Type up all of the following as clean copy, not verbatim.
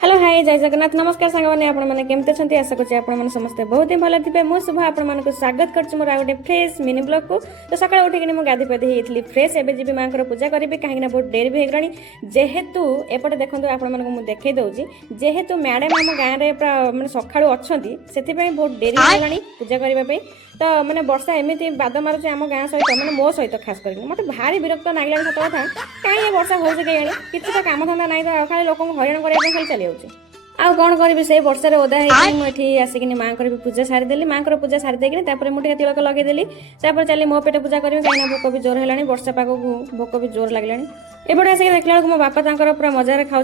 Hello hi जय जगन्नाथ नमस्कार सांग मैंने आपने केमती अच्छे आशा करुँच आप समस्ते बहुत ही भल थे मुझ शुभ आपको स्वागत कर गोटे फ्रेश मिनी ब्लॉग को तो सकाल उठिक मुझे गाधी पाधी होती फ्रेश एवं जी माँ पूजा करी कहीं बहुत डेरी भी होगलानी जेहेतु एपटे देखो आपको देखई दूसरी जेहेतु मैडम आम गाँव में मैं सका अच्छा से बहुत डेरी होगलानी पूजा करने तो मैंने वर्षा एमती बाद मारुचे आम गाँ सहित मैंने मो सहित खास कर मत भारी विरक्त लगला सत कथा कहीं वर्षा हो किसी तो काम धंदा ना तो खाली लोक हईराण करने खाली चली जाऊँगी आउ कौन करी से वर्षा ओदा होती आसिक माँ पूजा सारीदेली माँ पूजा सारीदेकी मुझे तिलक लगेदेली चली मो पेट पूजा करी कहीं भोक भी जोर है वर्षा पाग भोक भी जोर लगे एपटे आसिक देखला मो बापा पूरा मजार खाऊ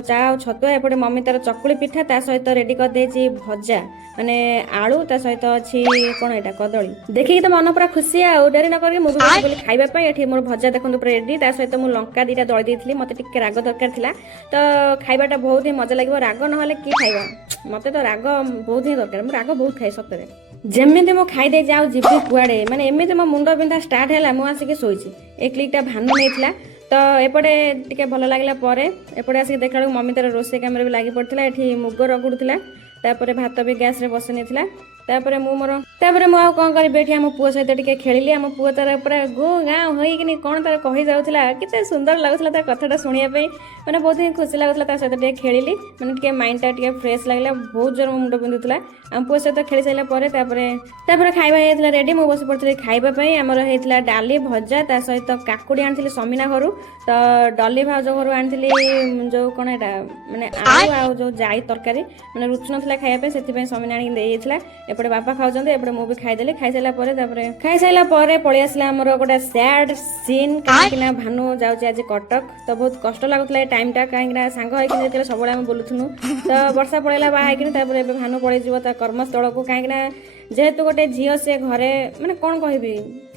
चा और छतुआ एपटे मम्मी तार चकुली पिठा ता सहित रेडी करदे भजा माने आलू ता सहित अच्छी कौन यहाँ कदली देखिए तो मन पूरा खुशी आ डेरी न करके मुझे बोली खाइबा ये मोर भजा देखो पूरा रेडी ता सहित मुझे लंका दीटा दली देती मत टे राग दरकार था तो खाइबाटा बहुत ही मजा लगे राग ना कि खाइबा मत तो राग बहुत ही दरकार राग बहुत खाए सतरे जमी मो खाईदे जाओ जीवी कुआड़े माने एमती मो मुंड बिंधा स्टार्ट है मुझे आसिक शोची एक क्लिकटा भानु नहीं तो एपटे टिके भल लगला एपटे आसिक देखा मम्मी तार रोसे काम भी लगी पड़ता ये मुग रगुड़ा तापर भात भी गैस रे बसई नहीं तापर मुझे कौन करी आम पुओ सहित टिके खेली आम पुओ तार पूरा गो गाँ होइकिनी कौन तार कही जाऊला केते सुंदर लगुला तार कथाटा शुणा मैंने बहुत ही खुशी लगुला सहित टे खेली मैंने टे माइंडटा टे फ्रेश लगला बहुत जोर मुंड बिंधुला आम पुओ सहित खेली सारा खाइबा रेडी मुझे बस पड़ी खाइबापी आमर होता डाली भजा ता सहित काकुड़ी आनी समीना घर तो डली भाज घर आनी जो कौन यहाँ मैंने आलू आ जो जाई तरकारी मैंने रुचु ना खाइबा से समीना आनी एपटे बापा खाऊँ एपटे मुझे खाईदेली खाई सारा पलि आसला आमर गोटे सैड सीन कहीं भानु जाऊँच आज कटक तो बहुत कष्ट लगुला टाइमटा कहीं सांग होकर सब बोलुनु तो वर्षा पड़ेगा बाहर भानु पड़े कर्मस्थल को कहीं जेहेतु गोटे झील से घरे मैंने कौन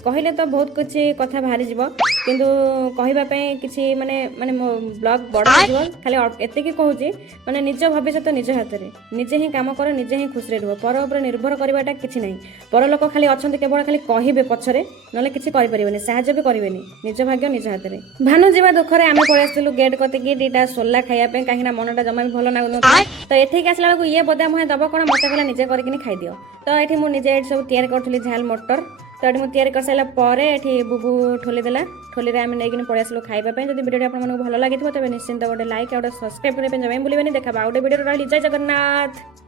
कहले तो बहुत कुछ कथा बाहरी जीव किंतु कहवाई किसी माने माने मो ब्लॉग बड़ हो खाली एतिकी कहूँ माने निज भविष्य निज हाथ में निजे ही काम कर निजे ही खुशी रुह पर उपर निर्भर करवाटा किसी ना पर लोक खाली अच्छा केवल खाली कहे पछरे ना कि साहाଯ୍य भी करेंगे निज भाग्य निज हाथ में भानु जीवा दुख में आम पलू गेट कतिकी दीटा सोला खाइबा कहीं मनटा जमा भी भल लगुन तो एठिक आसला ये बोदा मुहे दब कौन मत कहला निजे करके खाईदियो तो ये मुझे सब तैयारी करी झाल मटर तो ये मुझे तैयारी कर सारा ये बुबू ठोलीदेला ठोली आम नहीं पलि आसलु खाइबापी जब वीडियो आपको भल लगी तेज निश्चिंत गोटे लाइक और सब्सक्राइब करने जमा भूलें देखा गोटे वीडियो रही जय जगन्नाथ।